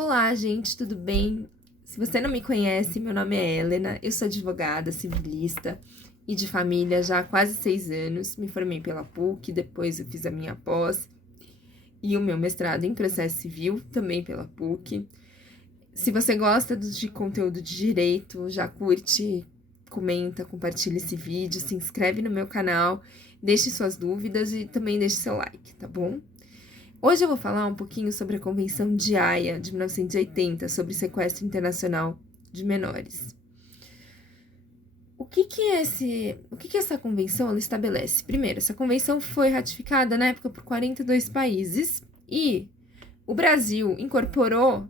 Olá, gente, tudo bem? Se você não me conhece, meu nome é Helena, eu sou advogada civilista e de família já há quase 6 anos. Me formei pela PUC, depois eu fiz a minha pós e o meu mestrado em processo civil, também pela PUC. Se você gosta de conteúdo de direito, já curte, comenta, compartilha esse vídeo, se inscreve no meu canal, deixe suas dúvidas e também deixe seu like, tá bom? Hoje eu vou falar um pouquinho sobre a Convenção de Haia, de 1980, sobre sequestro internacional de menores. O que essa convenção ela estabelece? Primeiro, essa convenção foi ratificada na época por 42 países e o Brasil incorporou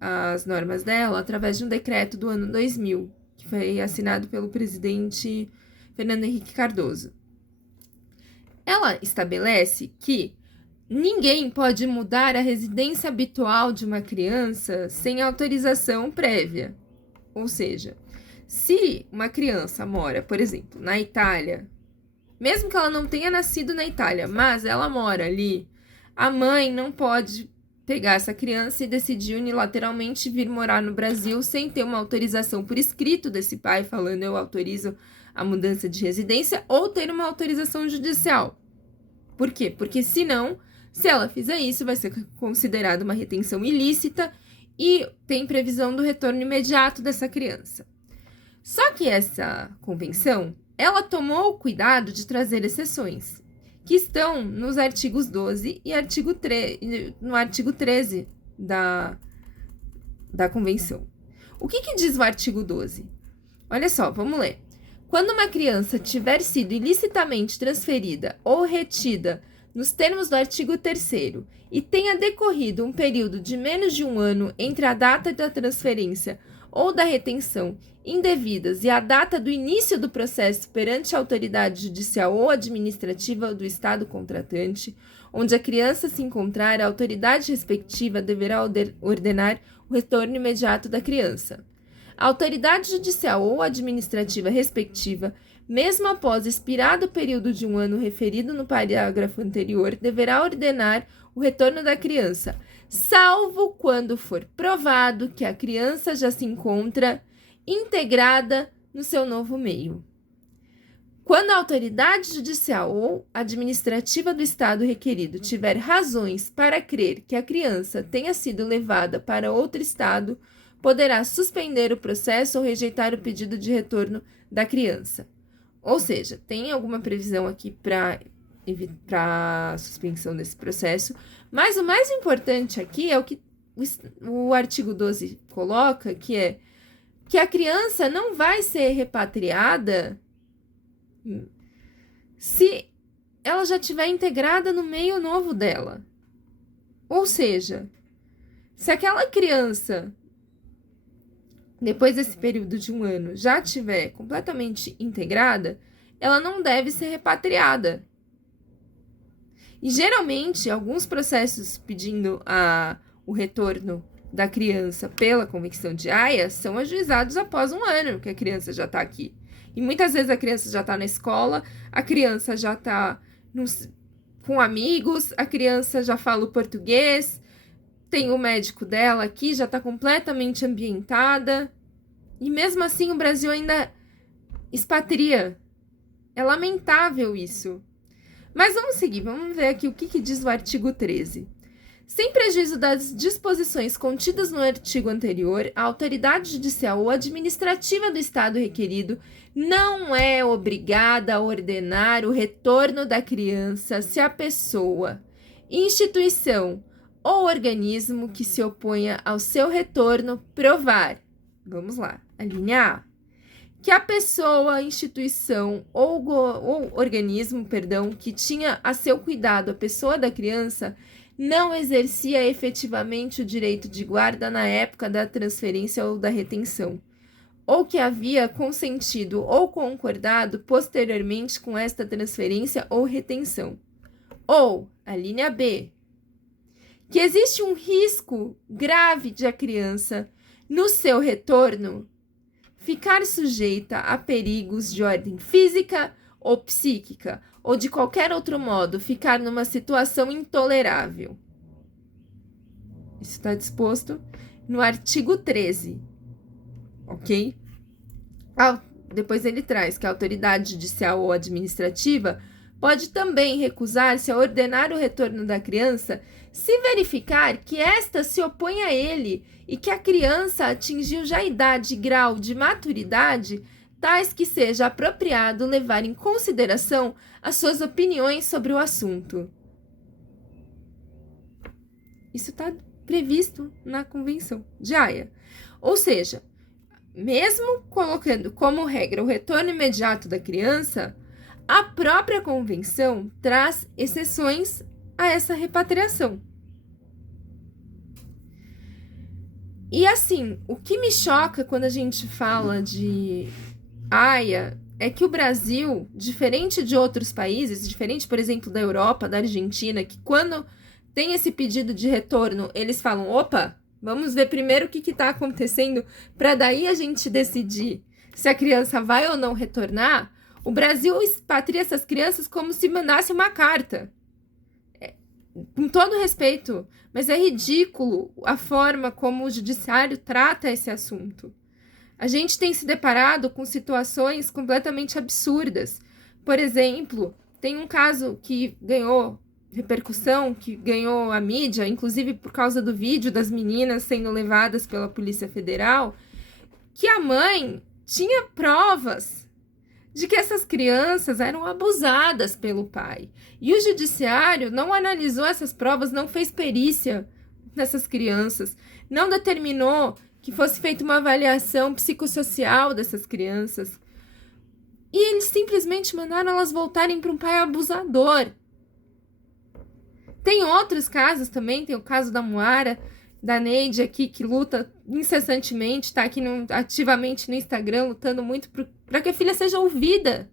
as normas dela através de um decreto do ano 2000, que foi assinado pelo presidente Fernando Henrique Cardoso. Ela estabelece que ninguém pode mudar a residência habitual de uma criança sem autorização prévia. Ou seja, se uma criança mora, por exemplo, na Itália, mesmo que ela não tenha nascido na Itália, mas ela mora ali, a mãe não pode pegar essa criança e decidir unilateralmente vir morar no Brasil sem ter uma autorização por escrito desse pai falando eu autorizo a mudança de residência ou ter uma autorização judicial. Por quê? Porque senão, se ela fizer isso, vai ser considerada uma retenção ilícita e tem previsão do retorno imediato dessa criança. Só que essa convenção, ela tomou o cuidado de trazer exceções, que estão nos artigos 12 e no artigo 13 da convenção. O que diz o artigo 12? Olha só, vamos ler. Quando uma criança tiver sido ilicitamente transferida ou retida nos termos do artigo 3º e tenha decorrido um período de menos de um ano entre a data da transferência ou da retenção indevidas e a data do início do processo perante a autoridade judicial ou administrativa do Estado contratante, onde a criança se encontrar, a autoridade respectiva deverá ordenar o retorno imediato da criança. A autoridade judicial ou administrativa respectiva, mesmo após expirado o período de um ano referido no parágrafo anterior, deverá ordenar o retorno da criança, salvo quando for provado que a criança já se encontra integrada no seu novo meio. Quando a autoridade judicial ou administrativa do Estado requerido tiver razões para crer que a criança tenha sido levada para outro Estado, poderá suspender o processo ou rejeitar o pedido de retorno da criança. Ou seja, tem alguma previsão aqui para evitar a suspensão desse processo, mas o mais importante aqui é o que o artigo 12 coloca, que é que a criança não vai ser repatriada se ela já estiver integrada no meio novo dela. Ou seja, se aquela criança depois desse período de um ano, já estiver completamente integrada, ela não deve ser repatriada. E, geralmente, alguns processos pedindo o retorno da criança pela Convenção de Haia são ajuizados após um ano que a criança já está aqui. E muitas vezes a criança já está na escola, a criança já está com amigos, a criança já fala o português, tem o médico dela aqui, já está completamente ambientada. E mesmo assim o Brasil ainda expatria. É lamentável isso. Mas vamos seguir, vamos ver aqui o que diz o artigo 13. Sem prejuízo das disposições contidas no artigo anterior, a autoridade judicial ou administrativa do Estado requerido não é obrigada a ordenar o retorno da criança se a pessoa, instituição ou organismo que se oponha ao seu retorno provar. Vamos lá, a linha A. Que a pessoa, instituição ou organismo, que tinha a seu cuidado a pessoa da criança não exercia efetivamente o direito de guarda na época da transferência ou da retenção, ou que havia consentido ou concordado posteriormente com esta transferência ou retenção. Ou, a linha B, que existe um risco grave de a criança, no seu retorno, ficar sujeita a perigos de ordem física ou psíquica, ou de qualquer outro modo ficar numa situação intolerável. Isso está disposto no artigo 13, ok? Depois ele traz que a autoridade judicial ou administrativa pode também recusar-se a ordenar o retorno da criança se verificar que esta se opõe a ele e que a criança atingiu já idade e grau de maturidade tais que seja apropriado levar em consideração as suas opiniões sobre o assunto. Isso está previsto na Convenção de Haia. Ou seja, mesmo colocando como regra o retorno imediato da criança, a própria Convenção traz exceções a essa repatriação. E assim, o que me choca quando a gente fala de Haia é que o Brasil, diferente de outros países, diferente, por exemplo, da Europa, da Argentina, que quando tem esse pedido de retorno, eles falam, opa, vamos ver primeiro o que está acontecendo, para daí a gente decidir se a criança vai ou não retornar. O Brasil expatria essas crianças como se mandasse uma carta. Com todo respeito, mas é ridículo a forma como o judiciário trata esse assunto. A gente tem se deparado com situações completamente absurdas. Por exemplo, tem um caso que ganhou repercussão, que ganhou a mídia, inclusive por causa do vídeo das meninas sendo levadas pela Polícia Federal, que a mãe tinha provas de que essas crianças eram abusadas pelo pai. E o judiciário não analisou essas provas, não fez perícia nessas crianças, não determinou que fosse feita uma avaliação psicossocial dessas crianças. E eles simplesmente mandaram elas voltarem para um pai abusador. Tem outros casos também, tem o caso da Moara, da Neide aqui, que luta incessantemente, está aqui ativamente no Instagram, lutando muito para que a filha seja ouvida,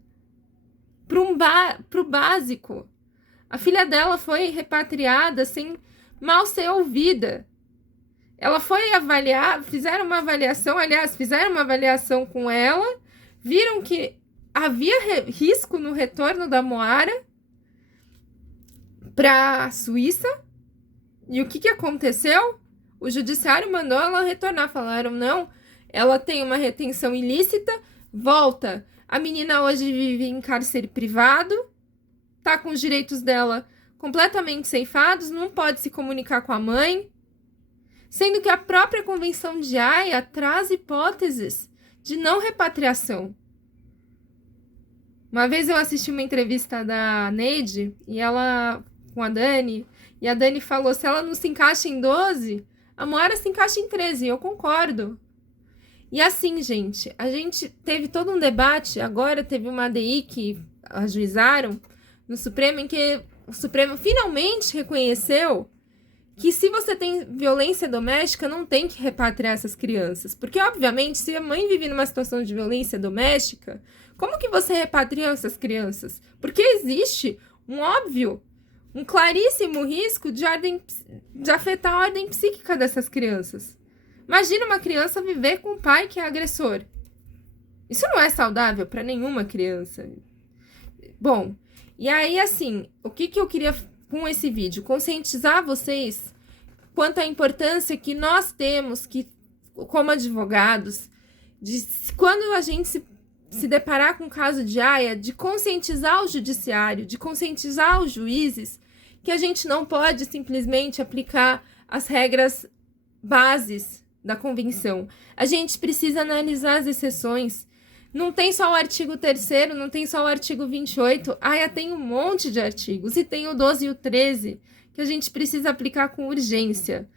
para o básico. A filha dela foi repatriada sem mal ser ouvida. Ela foi avaliar, fizeram uma avaliação com ela, viram que havia risco no retorno da Moara para a Suíça. E o que aconteceu? O judiciário mandou ela retornar. Falaram, não, ela tem uma retenção ilícita, volta. A menina hoje vive em cárcere privado, tá com os direitos dela completamente ceifados, não pode se comunicar com a mãe. Sendo que a própria Convenção de Haia traz hipóteses de não repatriação. Uma vez eu assisti uma entrevista da Neide, com a Dani, e a Dani falou, se ela não se encaixa em 12, a Moara se encaixa em 13, eu concordo. E assim, gente, a gente teve todo um debate, agora teve uma ADI que ajuizaram no Supremo, em que o Supremo finalmente reconheceu que se você tem violência doméstica, não tem que repatriar essas crianças. Porque, obviamente, se a mãe vive numa situação de violência doméstica, como que você repatria essas crianças? Porque existe um claríssimo risco de afetar a ordem psíquica dessas crianças. Imagina uma criança viver com um pai que é agressor. Isso não é saudável para nenhuma criança. Bom, e aí, assim, o que eu queria com esse vídeo? Conscientizar vocês quanto à importância que nós temos, que, como advogados, de quando a gente se deparar com um caso de Haia, de conscientizar o judiciário, de conscientizar os juízes, que a gente não pode simplesmente aplicar as regras bases da convenção. A gente precisa analisar as exceções. Não tem só o artigo 3º, não tem só o artigo 28. Haia tem um monte de artigos. E tem o 12 e o 13, que a gente precisa aplicar com urgência.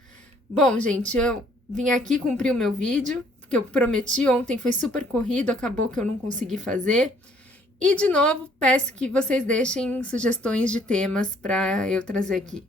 Bom, gente, eu vim aqui cumprir o meu vídeo, que eu prometi ontem, foi super corrido, acabou que eu não consegui fazer. E, de novo, peço que vocês deixem sugestões de temas para eu trazer aqui.